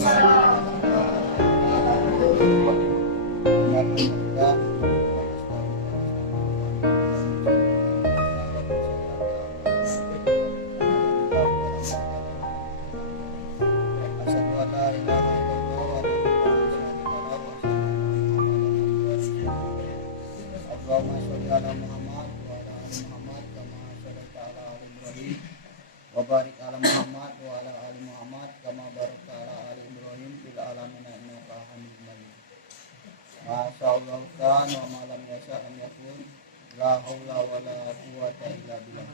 wa barik ala Muhammad wa ala ali Muhammad kama barakta ala ali Ibrahim fil alamin innaka Hamidum Majid. Masya Allah kan wa ma lam yasha lam yakun, la haula wa la quwwata illa billah.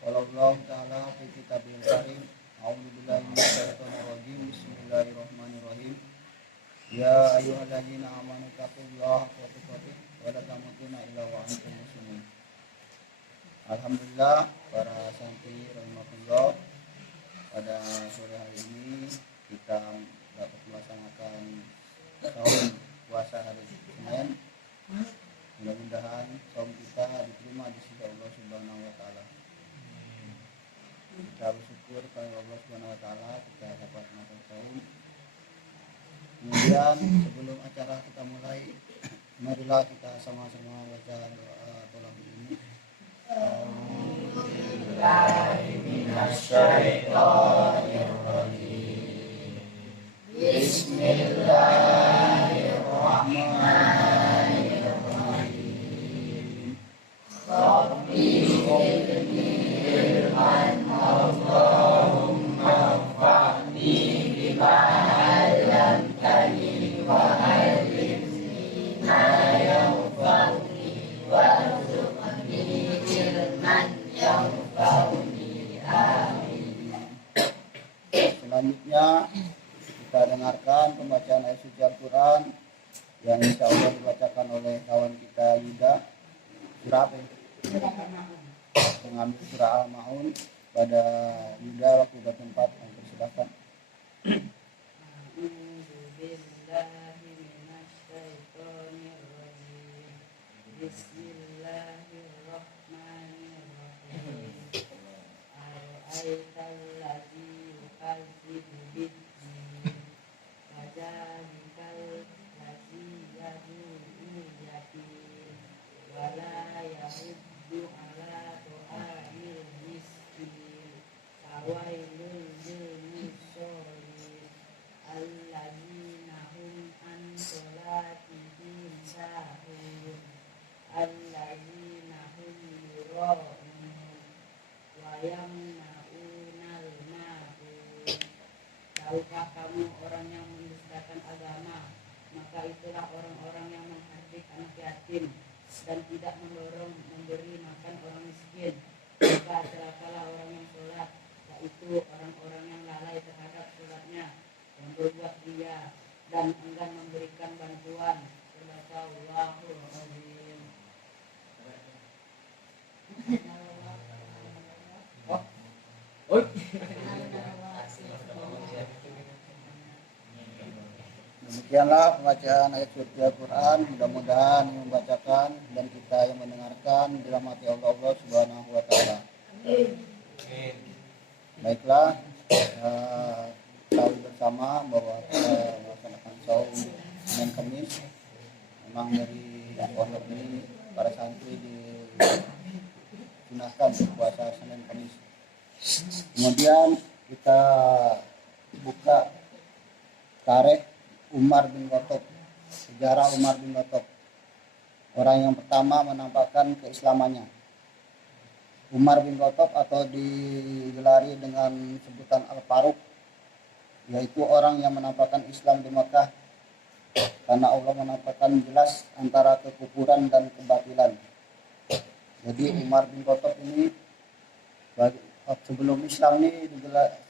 Wallahu ta'ala fi kitabil karim. A'udzu billahi minasyaitonir rajim. Bismillahirrahmanirrahim. Ya ayyuhalladzina amanu taqullaha haqqa tuqatih wa la tamutunna illa wa antum muslimun. Alhamdulillah para santri rahimakumullah, pada sore hari ini kita dapat melaksanakan saum puasa hari Senin. Mudah-mudahan saum kita diterima di sisi Allah Subhanahu wa taala. Kita bersyukur kepada Allah Subhanahu wa taala kita dapat melaksanakan saum. Kemudian sebelum acara kita mulai, marilah kita sama-sama baca doa tolabul ini. Bismillahirrahmanirrahim. Rabbi zidni ilman Allahumma fa'ni bima 'allamtani wa 'allimni ma yanfa'uni warzuqni ilman yanfa'uni. Amin. Selanjutnya kita dengarkan pembacaan ayat suci Al-Quran yang insya Allah dibacakan oleh kawan kita Yuda. Surah apa? Mengambil surah Al-Ma'un pada Yuda waktu dan tempat yang persilakan. Tahukah kamu orang yang mendustakan agama, maka itulah orang-orang yang menghardik anak yatim dan tidak mendorong memberi makan orang miskin. Maka celakalah orang yang sholat, yaitu orang-orang yang lalai terhadap sholatnya, yang berbuat ria dan enggan memberikan bantuan. Subhanallahul azim. Demikianlah pembacaan ayat suci Al-Quran. Mudah-mudahan yang membacakan dan kita yang mendengarkan dirahmati Allah Subhanahu wa taala. Baiklah, tahu bersama bahwa kita melaksanakan saum Senin Kamis. Memang dari pondok ini para santri disunahkan puasa Senin Kamis. Kemudian kita buka tarikh Umar bin Khattab, sejarah Umar bin Khattab, orang yang pertama menampakkan keislamannya. Umar bin Khattab atau digelari dengan sebutan Al-Faruq, yaitu orang yang menampakkan Islam di Makkah karena Allah menampakkan jelas antara kekufuran dan kebatilan. Jadi Umar bin Khattab ini sebelum Islam ini digelar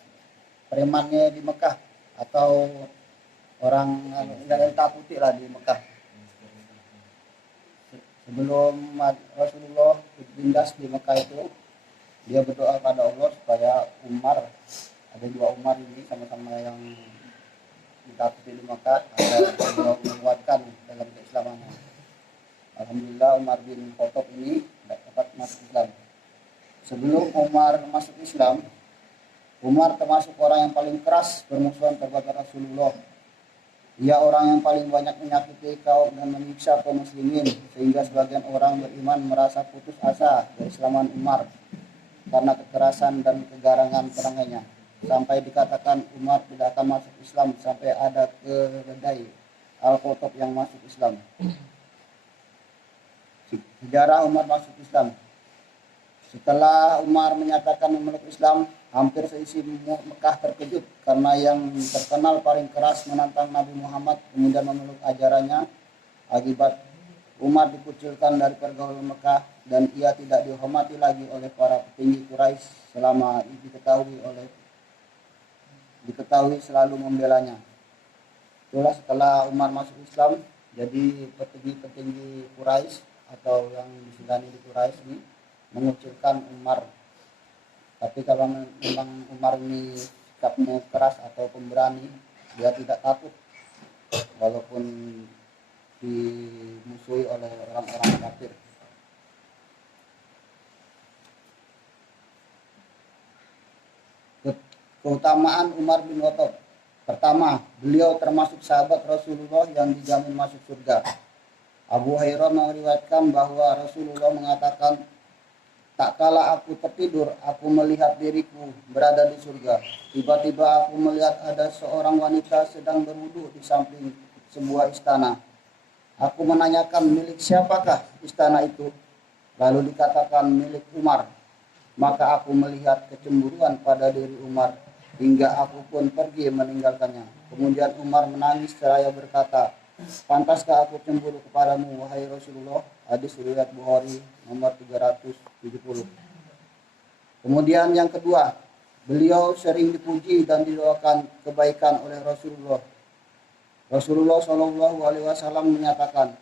premannya di Mekah atau orang yang takuti lah di Mekah. Sebelum Rasulullah ditindas di Mekah itu, dia berdoa pada Allah supaya Umar, ada dua Umar ini sama-sama yang ditakuti di Mekah, agar Allah menguatkan dalam keislamannya. Alhamdulillah Umar bin Khattab ini dapat masuk Islam. Sebelum Umar masuk Islam, Umar termasuk orang yang paling keras bermusuhan terhadap Rasulullah. Ia orang yang paling banyak menyakiti kaum dan menyiksa kaum muslimin, sehingga sebagian orang beriman merasa putus asa keislaman Umar karena kekerasan dan kegarangan perangainya. Sampai dikatakan Umar tidak akan masuk Islam sampai ada keledai Al-Qutb yang masuk Islam. Sejarah Umar masuk Islam. Setelah Umar menyatakan memeluk Islam, hampir seisi Mekah terkejut karena yang terkenal paling keras menantang Nabi Muhammad kemudian memeluk ajarannya. Akibat Umar dikucilkan dari pergaulan Mekah dan ia tidak dihormati lagi oleh para petinggi Quraisy selama diketahui selalu membelanya. Itulah setelah Umar masuk Islam, jadi petinggi Quraisy atau yang disegani di Quraisy ini mengucilkan Umar. Tapi kalau memang Umar ini sikapnya keras atau pemberani, dia tidak takut walaupun dimusuhi oleh orang-orang kafir. Keutamaan Umar bin Khattab. Pertama, beliau termasuk sahabat Rasulullah yang dijamin masuk surga. Abu Hurairah meriwayatkan bahwa Rasulullah mengatakan, tak kala aku tertidur, aku melihat diriku berada di surga. Tiba-tiba aku melihat ada seorang wanita sedang berwudu di samping sebuah istana. Aku menanyakan, milik siapakah istana itu? Lalu dikatakan milik Umar. Maka aku melihat kecemburuan pada diri Umar, hingga aku pun pergi meninggalkannya. Kemudian Umar menangis seraya berkata, pantaskah aku cemburu kepadamu, wahai Rasulullah? Hadis riwayat Bukhari nomor 370. Kemudian yang kedua, beliau sering dipuji dan didoakan kebaikan oleh Rasulullah. Rasulullah Shallallahu Alaihi Wasallam menyatakan,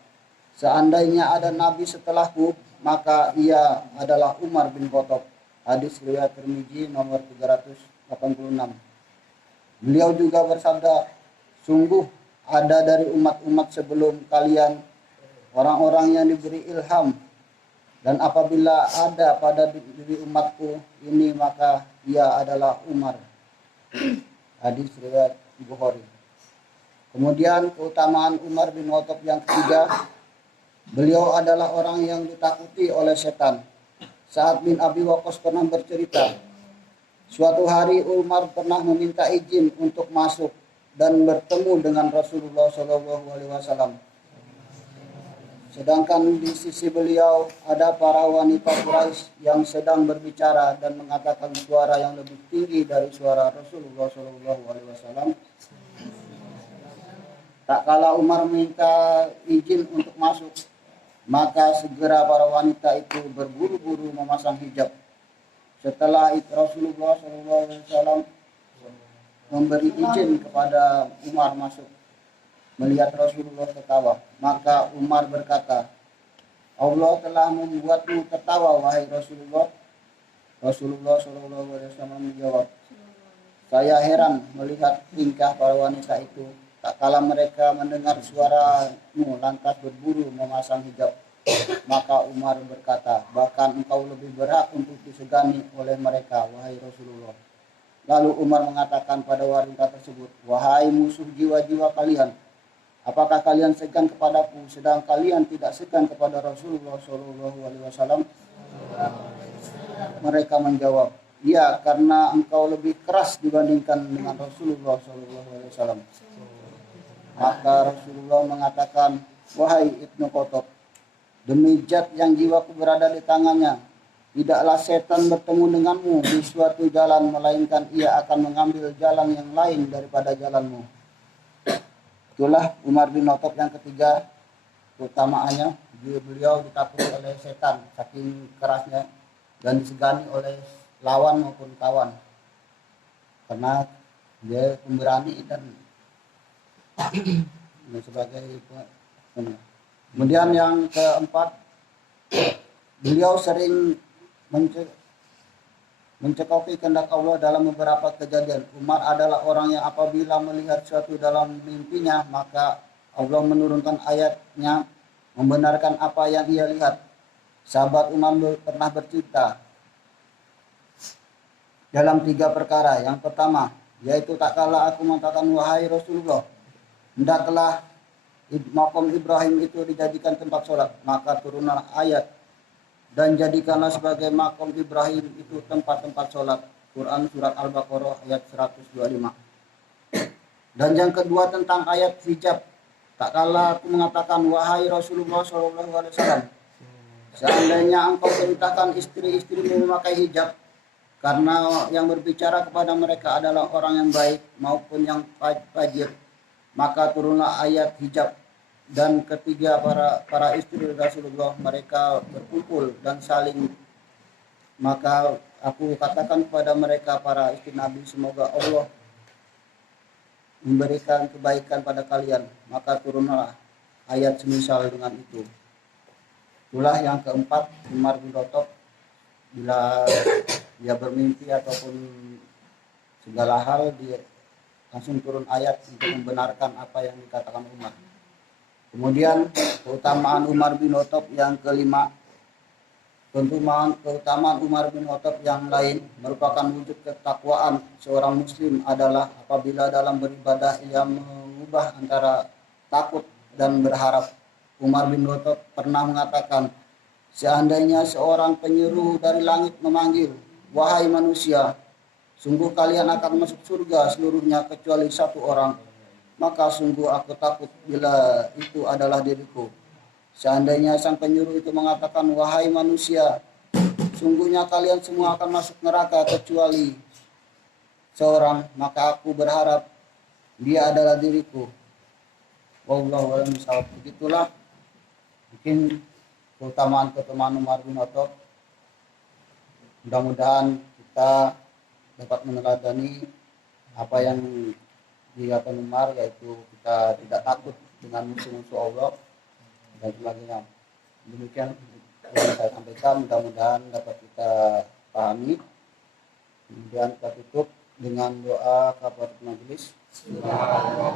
seandainya ada nabi setelahku, maka ia adalah Umar bin Khattab. Hadis riwayat Tirmidzi nomor 386. Beliau juga bersabda, sungguh ada dari umat-umat sebelum kalian orang-orang yang diberi ilham, dan apabila ada pada diri umatku ini maka ia adalah Umar. Hadis riwayat Bukhari. Kemudian keutamaan Umar bin Khattab yang ketiga, beliau adalah orang yang ditakuti oleh setan. Sa'ad bin Abi Waqqas pernah bercerita, suatu hari Umar pernah meminta izin untuk masuk dan bertemu dengan Rasulullah SAW. Sedangkan di sisi beliau ada para wanita Quraisy yang sedang berbicara dan mengatakan suara yang lebih tinggi dari suara Rasulullah SAW. Tak kala Umar minta izin untuk masuk, maka segera para wanita itu berburu-buru memasang hijab. Setelah itu Rasulullah SAW memberi izin kepada Umar masuk. Melihat Rasulullah tertawa, maka Umar berkata, Allah telah membuatmu tertawa, wahai Rasulullah. Rasulullah SAW menjawab, saya heran melihat tingkah para wanita itu. Tak kala mereka mendengar suaramu lantas berburu memasang hijab. Maka Umar berkata, bahkan engkau lebih berhak untuk disegani oleh mereka, wahai Rasulullah. Lalu Umar mengatakan pada wanita tersebut, wahai musuh jiwa-jiwa kalian, apakah kalian segan kepadaku sedang kalian tidak segan kepada Rasulullah SAW? Mereka menjawab, iya, karena engkau lebih keras dibandingkan dengan Rasulullah SAW. Maka Rasulullah mengatakan, wahai Ibnu Khattab, demi zat yang jiwaku berada di tangannya, tidaklah setan bertemu denganmu di suatu jalan, melainkan ia akan mengambil jalan yang lain daripada jalanmu. Itulah Umar bin Khattab yang ketiga, keutamaannya. Beliau ditakuti oleh setan, saking kerasnya, dan disegani oleh lawan maupun kawan. Karena dia pemberani dan sebagai. Kemudian yang keempat, beliau sering mencekoki kehendak Allah dalam beberapa kejadian. Umar adalah orang yang apabila melihat suatu dalam mimpinya, maka Allah menurunkan ayatnya membenarkan apa yang ia lihat. Sahabat Umar pernah bercerita, dalam 3 perkara. Yang pertama, yaitu tak kala aku mengatakan, wahai Rasulullah, hendaklah makom Ibrahim itu dijadikan tempat sholat, maka turunlah ayat, dan jadikanlah sebagai makom Ibrahim itu tempat-tempat sholat. Quran surat Al-Baqarah ayat 125. Dan yang kedua tentang ayat hijab, tak kala aku mengatakan, wahai Rasulullah SAW, seandainya engkau perintahkan istri-istrimu memakai hijab, karena yang berbicara kepada mereka adalah orang yang baik maupun yang fajir, maka turunlah ayat hijab. Dan ketiga, para istri Rasulullah mereka berkumpul dan saling, maka aku katakan kepada mereka, para istri Nabi, semoga Allah memberikan kebaikan pada kalian, maka turunlah ayat semisal dengan itu. Itulah yang keempat, Umar bin Khattab bila dia bermimpi ataupun segala hal, dia langsung turun ayat untuk membenarkan apa yang dikatakan Umar. Kemudian keutamaan Umar bin Khattab yang kelima, keutamaan Umar bin Khattab yang lain merupakan wujud ketakwaan seorang muslim adalah apabila dalam beribadah ia mengubah antara takut dan berharap. Umar bin Khattab pernah mengatakan, seandainya seorang penyeru dari langit memanggil, wahai manusia, sungguh kalian akan masuk surga seluruhnya kecuali satu orang, maka sungguh aku takut bila itu adalah diriku. Seandainya sang penyuruh itu mengatakan, wahai manusia, sungguhnya kalian semua akan masuk neraka kecuali seorang, maka aku berharap dia adalah diriku. Wallahu a'lam bishawab. Begitulah mungkin keutamaan Umar bin Khattab. Mudah-mudahan kita dapat meneladani apa yang dikatakan Umar, yaitu kita tidak takut dengan musuh-musuh Allah dan sebagainya. Demikian yang saya sampaikan, mudah-mudahan dapat kita pahami. Kemudian kita tutup dengan doa kafarat majelis. Subhanallah.